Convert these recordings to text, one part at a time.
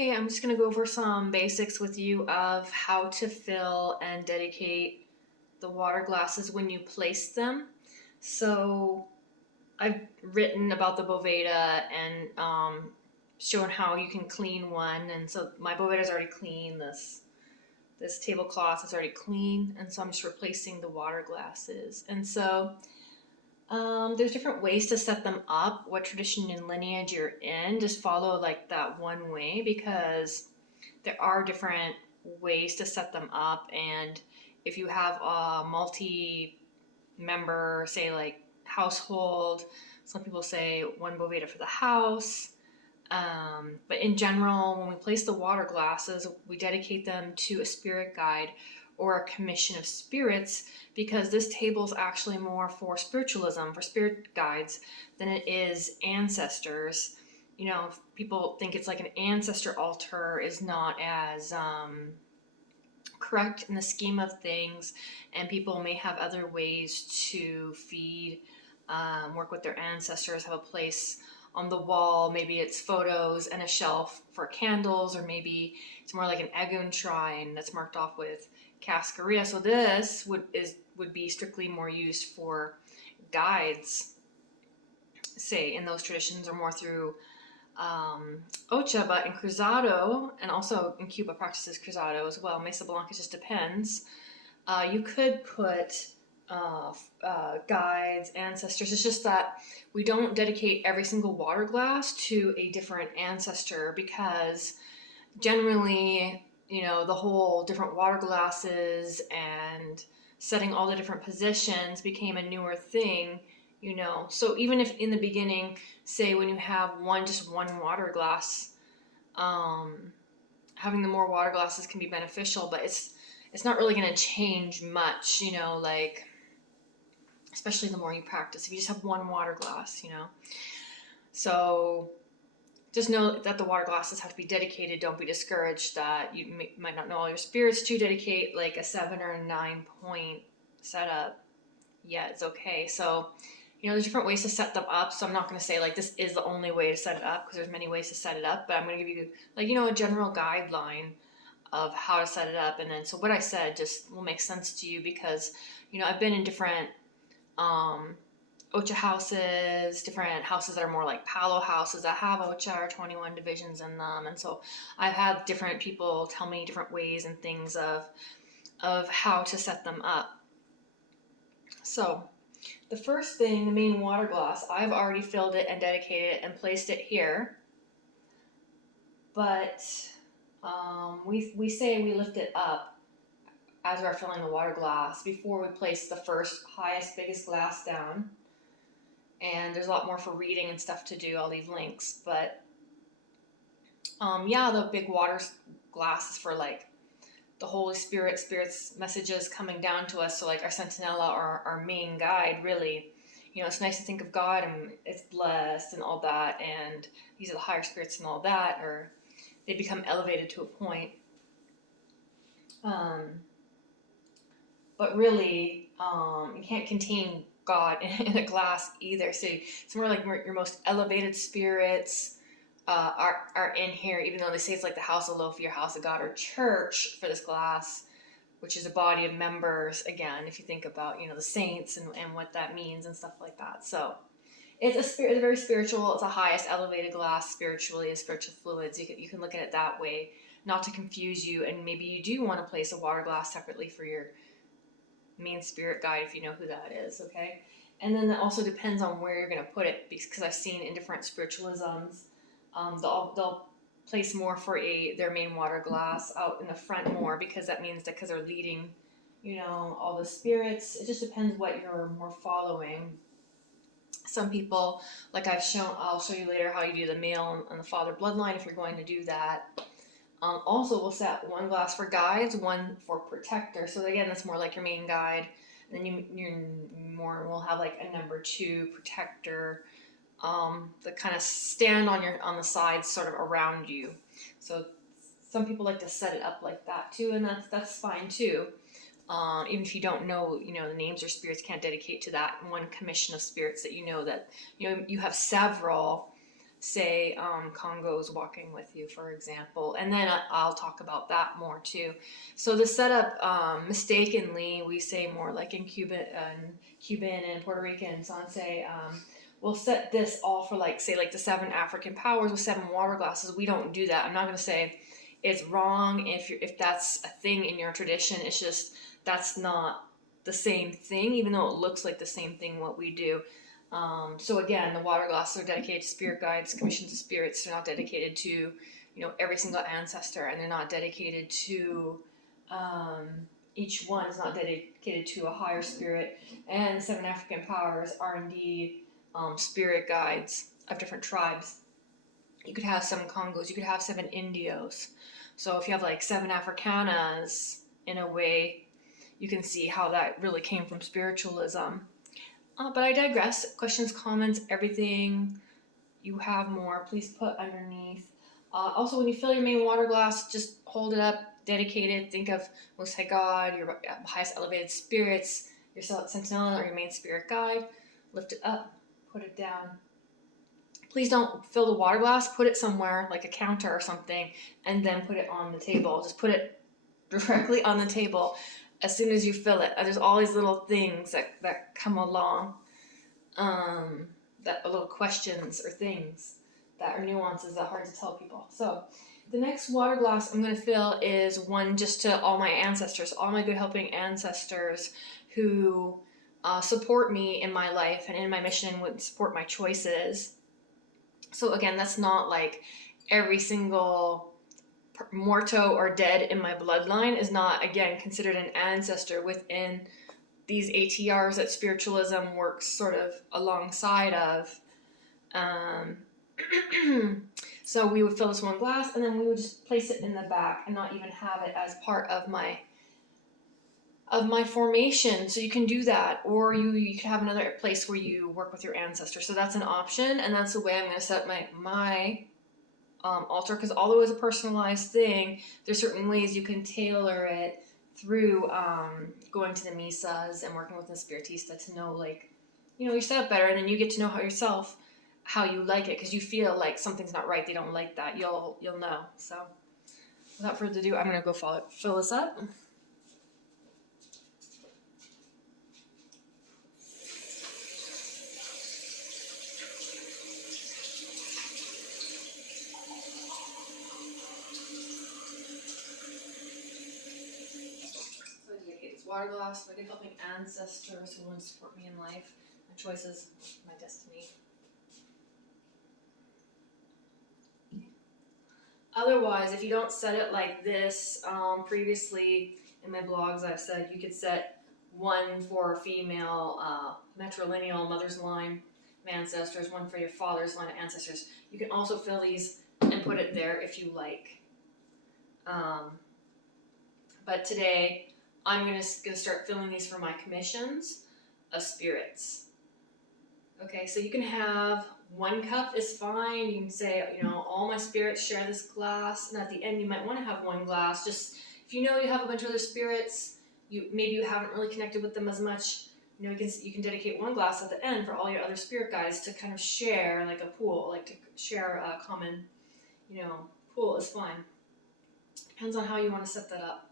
Hey, I'm just going to go over some basics with you of how to fill and dedicate the water glasses when you place them. So, I've written about the Boveda and shown how you can clean one. And so, my Boveda is already clean. This tablecloth is already clean. And so, I'm just replacing the water glasses. And so, there's different ways to set them up. What tradition and lineage you're in, just follow like that one way because there are different ways to set them up. And if you have a multi-member, say like household, some people say one Boveda for the house. But in general, when we place the water glasses, we dedicate them to a spirit guide or a commission of spirits because this table is actually more for spiritualism, for spirit guides, than it is ancestors. You know, people think it's like an ancestor altar is not as correct in the scheme of things, and people may have other ways to feed, work with their ancestors, have a place on the wall. Maybe it's photos and a shelf for candles, or maybe it's more like an Egun shrine that's marked off with cascaria. So this would be strictly more used for guides, say in those traditions, or more through Ocha. But in Cruzado, and also in Cuba practices Cruzado as well, Mesa Blanca, just depends. You could put guides, ancestors. It's just that we don't dedicate every single water glass to a different ancestor because generally, you know, the whole different water glasses and setting all the different positions became a newer thing, you know. So even if in the beginning, say when you have just one water glass, having the more water glasses can be beneficial, but it's not really going to change much, you know, like especially the more you practice. If you just have one water glass, you know. So just know that the water glasses have to be dedicated. Don't be discouraged that you might not know all your spirits to dedicate like a 7 or 9 point setup. Yeah, it's okay. So, you know, there's different ways to set them up. So I'm not going to say like this is the only way to set it up because there's many ways to set it up. But I'm going to give you like, you know, a general guideline of how to set it up. And then so what I said just will make sense to you because, you know, I've been in different Ocha houses, different houses that are more like Palo houses that have Ocha or 21 divisions in them. And so I've had different people tell me different ways and things of how to set them up. So the first thing, the main water glass, I've already filled it and dedicated it and placed it here. But we say we lift it up as we're filling the water glass before we place the first highest, biggest glass down. And there's a lot more for reading and stuff to do. I'll leave links. But yeah, the big water glass is for like the Holy Spirit, Spirit's messages coming down to us. So like our sentinella or our main guide, really. You know, it's nice to think of God and it's blessed and all that. And these are the higher spirits and all that. Or they become elevated to a point. But really, you can't contain God in a glass either. So it's more like your most elevated spirits are in here, even though they say it's like the house of Lofi, your house of God, or church for this glass, which is a body of members. Again, if you think about, you know, the saints and what that means and stuff like that. So it's it's very spiritual. It's the highest elevated glass spiritually, as spiritual fluids. You can look at it that way, not to confuse you. And maybe you do want to place a water glass separately for your main spirit guide if you know who that is, okay? And then that also depends on where you're going to put it because I've seen in different spiritualisms, they'll place more for their main water glass out in the front more because that means that because they're leading, you know, all the spirits. It just depends what you're more following. Some people, like I'll show you later how you do the male and the father bloodline if you're going to do that. Also, we'll set one glass for guides, one for protector. So again, that's more like your main guide. And then we'll have like a number 2 protector that kind of stand on the sides, sort of around you. So some people like to set it up like that too, and that's fine too. Even if you don't know, you know, the names or spirits, can't dedicate to that one commission of spirits that you know that you have several say Congo's walking with you, for example. And then I'll talk about that more too. So the setup, mistakenly, we say more like in Cuban and Puerto Rican, Sanse, we'll set this all for like, say like the 7 African powers with 7 water glasses. We don't do that. I'm not going to say it's wrong if that's a thing in your tradition. It's just, that's not the same thing, even though it looks like the same thing what we do. So again, the water glasses are dedicated to spirit guides, commissions of spirits. They're not dedicated to, every single ancestor, and they're not dedicated to, each one is not dedicated to a higher spirit. And the 7 African powers are indeed spirit guides of different tribes. You could have 7 Congos, you could have 7 Indios. So if you have like 7 Africanas, in a way, you can see how that really came from spiritualism. But I digress. Questions, comments, everything you have more, please put underneath. Also, when you fill your main water glass, just hold it up, dedicate it. Think of Most High God, your highest elevated spirits, your sentinel or your main spirit guide. Lift it up, put it down. Please don't fill the water glass. Put it somewhere, like a counter or something, and then put it on the table. Just put it directly on the table as soon as you fill it. There's all these little things that come along, that are little questions or things that are nuances that are hard to tell people. So the next water glass I'm going to fill is one just to all my ancestors, all my good helping ancestors who support me in my life and in my mission, would support my choices. So again, that's not like every single morto or dead in my bloodline is not, again, considered an ancestor within these ATRs that spiritualism works sort of alongside of. So we would fill this one glass, and then we would just place it in the back and not even have it as part of my formation. So you can do that, or you can have another place where you work with your ancestors. So that's an option, and that's the way I'm going to set my altar, because although it's a personalized thing, there's certain ways you can tailor it through going to the misas and working with the spiritista to know, like, your setup better, and then you get to know how you like it, because you feel like something's not right, they don't like that, you'll know. So without further ado, I'm going to go fill this up. Water glass, my good helping ancestors who want to support me in life, my choices, my destiny. Otherwise, if you don't set it like this, previously in my blogs I've said you could set one for female matrilineal mother's line of ancestors, one for your father's line of ancestors. You can also fill these and put it there if you like. But today, I'm gonna start filling these for my commissions of spirits. Okay, so you can have 1 cup is fine. You can say, all my spirits share this glass, and at the end you might want to have 1 glass. Just if you have a bunch of other spirits, maybe you haven't really connected with them as much. You can dedicate 1 glass at the end for all your other spirit guides to kind of share, like a pool, like to share a common, pool is fine. Depends on how you want to set that up.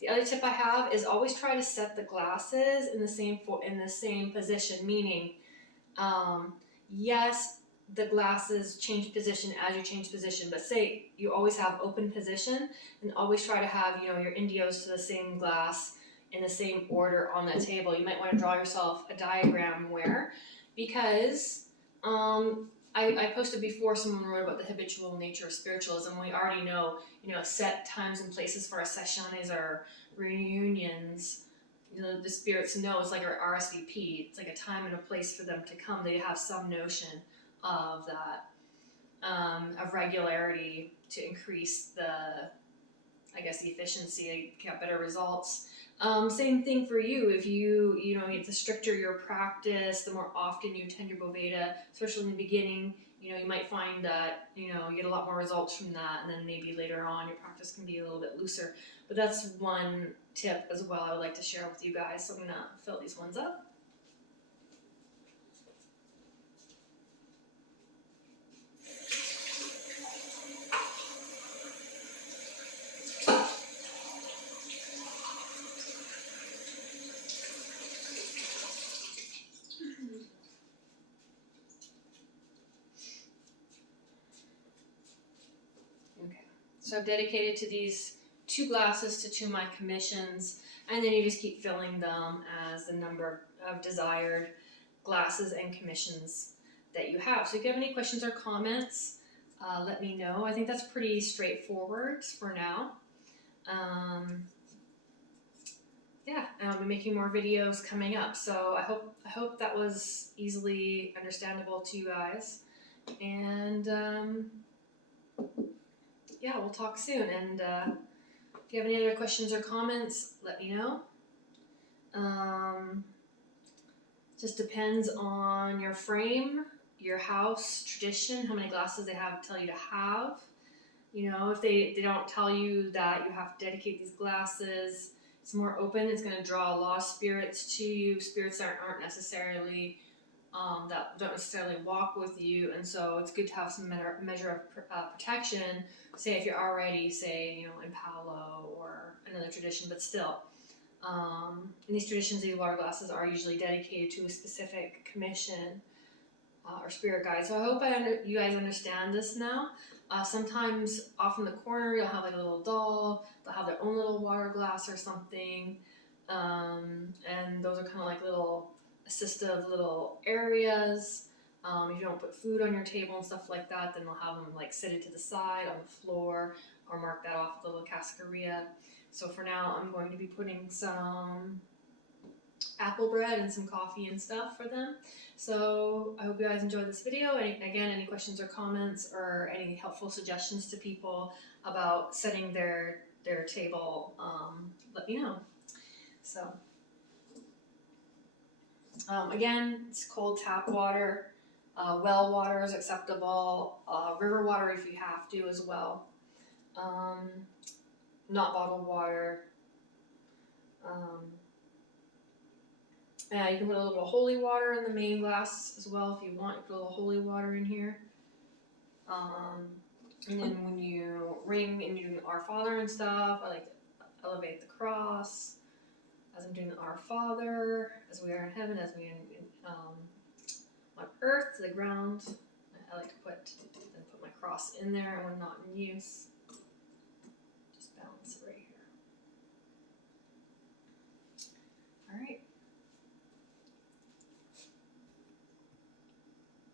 The other tip I have is always try to set the glasses in the same position, meaning, yes, the glasses change position as you change position, but say you always have open position, and always try to have, your Indios to the same glass in the same order on that table. You might want to draw yourself a diagram because, I posted before, someone wrote about the habitual nature of spiritualism. We already know, set times and places for our sessiones or reunions. The spirits know it's like our RSVP. It's like a time and a place for them to come. They have some notion of that, of regularity to increase the efficiency, get better results. Same thing for you. If the stricter your practice, the more often you attend your Boveda, especially in the beginning, you might find that, you get a lot more results from that, and then maybe later on your practice can be a little bit looser. But that's one tip as well I would like to share with you guys. So I'm gonna fill these ones up. So I've dedicated to these 2 glasses to 2 of my commissions, and then you just keep filling them as the number of desired glasses and commissions that you have. So if you have any questions or comments, let me know. I think that's pretty straightforward for now. Yeah, and I'll be making more videos coming up. So I hope that was easily understandable to you guys. And yeah, we'll talk soon. And if you have any other questions or comments, let me know. Just depends on your frame, your house, tradition, how many glasses they tell you to have. You know, if they don't tell you that you have to dedicate these glasses, it's more open. It's going to draw a lot of spirits to you. Spirits that aren't necessarily that don't necessarily walk with you, and so it's good to have some measure of protection. Say if you're already, say, in Palo or another tradition, but still, in these traditions, these water glasses are usually dedicated to a specific commission or spirit guide. So I hope you guys understand this now. Sometimes off in the corner, you'll have like a little doll. They'll have their own little water glass or something, and those are kind of like little assistive little areas. If you don't put food on your table and stuff like that, then they'll have them like sit it to the side on the floor or mark that off with a little cascaria. So for now, I'm going to be putting some apple bread and some coffee and stuff for them. So I hope you guys enjoyed this video. And again, any questions or comments or any helpful suggestions to people about setting their table, let me know. So again, it's cold tap water. Well water is acceptable. River water if you have to as well. Not bottled water. You can put a little bit of holy water in the main glass as well if you want. You put a little holy water in here. And then when you ring and you do Our Father and stuff, I like to elevate the cross as I'm doing the Our Father, as we are in heaven, as we are on earth to the ground. I like to put my cross in there when not in use.